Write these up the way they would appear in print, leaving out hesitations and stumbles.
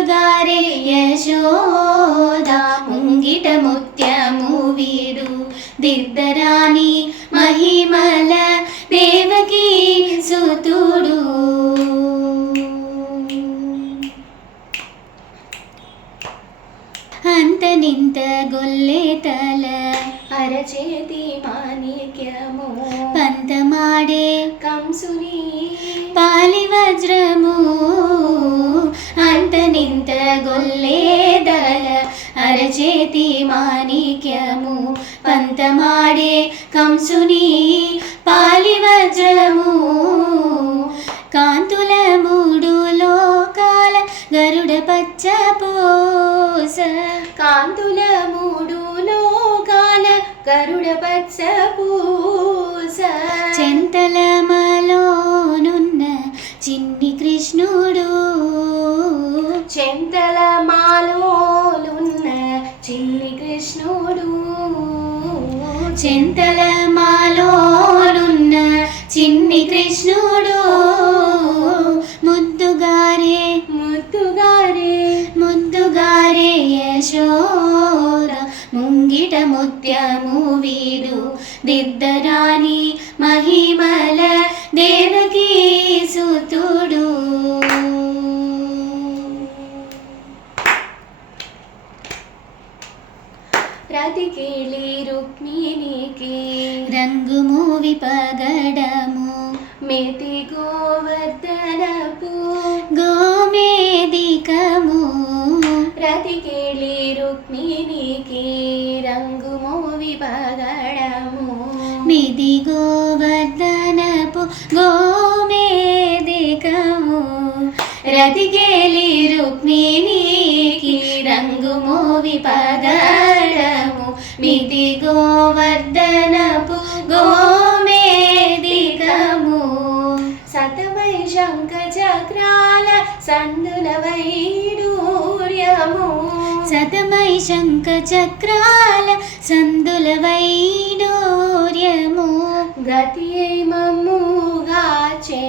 ముద్దుగారే యశోద ముంగిట ముత్యము వీడు దిద్దరాని మహిమల దేవకీ సుతుడు. అంతనింత గొల్లెతల అరచేతి మాణిక్యము పంతమాడే కంసుని పాలి వజ్రము. అంతనింత గొల్లెదల అరచేతి మాణిక్యము పంతమాడే కంసుని పాలి వజ్రము. కాంతుల మూడు లోకాల గరుడ పచ్చ పూస కాంతుల మూడు లోకాల గరుడ పచ్చ పూస. చెంతలమలోనున్న చిన్ని కృష్ణుడు చెంతల మాలోలున్న చిన్ని కృష్ణుడు. చెంతలమాలోనున్న చిన్ని కృష్ణుడు ముద్దుగారే ముద్దుగారే ముద్దుగారే యశోద ముంగిట ముత్యము వీడు దిద్దరాని మహిమల దేవకీ సుతుడు. రతికేళి రుక్మిణికి రంగుమూవి పగడము మేతి గోవర్ధనపు గోమేదికము. రతికేళి రుక్మిణికి రంగు మోవి పగడము మిది గోవర్ధనపు గోమేదికము. రతికేళి రుక్మిణికి రంగు మోవి పగడము మిది గోవర్ధనపు గోమేదికము. సతమై శంఖ చక్రాల సందుల వైడూర్యము శతమై శంఖ చక్రాల సందుల వైడూర్యము. గతి మమ్ముగాచే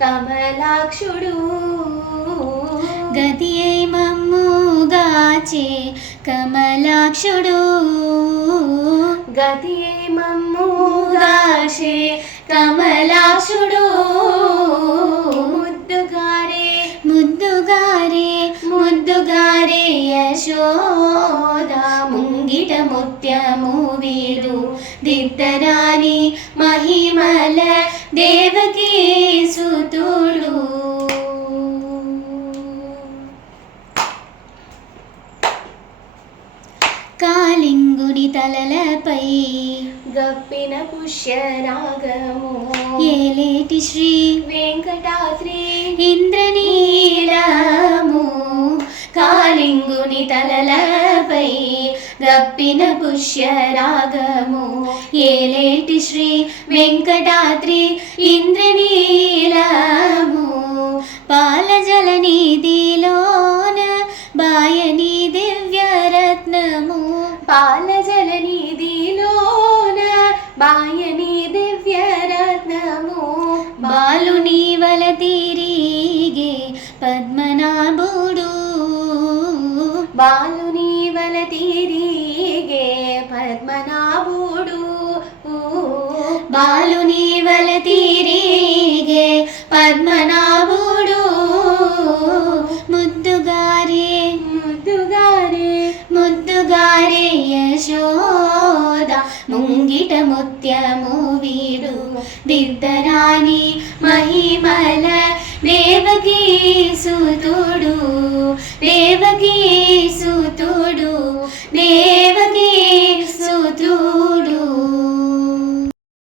కమలాక్షుడు గతి మమ్ముగాచే కమలాక్షుడు. గతి మమ్ముగాచే కమలాక్షుడు. ముద్దుగారే ముద్దుగారే ముద్దుగారే యశోద ముంగిట ముత్యము వీడు దిద్దరాని మహిమల దేవకీ సుతుడు. కాళింగుని తలలపై గప్పిన పుష్యరాగము ఏలేటి శ్రీ వెంకటాద్రి ఇంద్రనీలము. కాళింగుని తలలపై గప్పిన పుష్యరాగము ఏలేటి శ్రీ వెంకటాద్రి ఇంద్రనీలము. పాలజల నిధిలోన బాయని దివ్యరత్నము పాలజల నిధిలోన బాయని దివ్యరత్నము. బాలుని వల తిరిగే పద్మనాభుడు బాలుని వల తిరిగే పద్మనాభుడు బాలుని వల తిరిగే పద్మనాభుడు. ముద్దుగారే ముద్దుగారే ముద్దుగారే యశోద ముంగిట ముత్యము వీడు దిద్దరాని మహిమల దేవకీ సుతుడు దేవకీ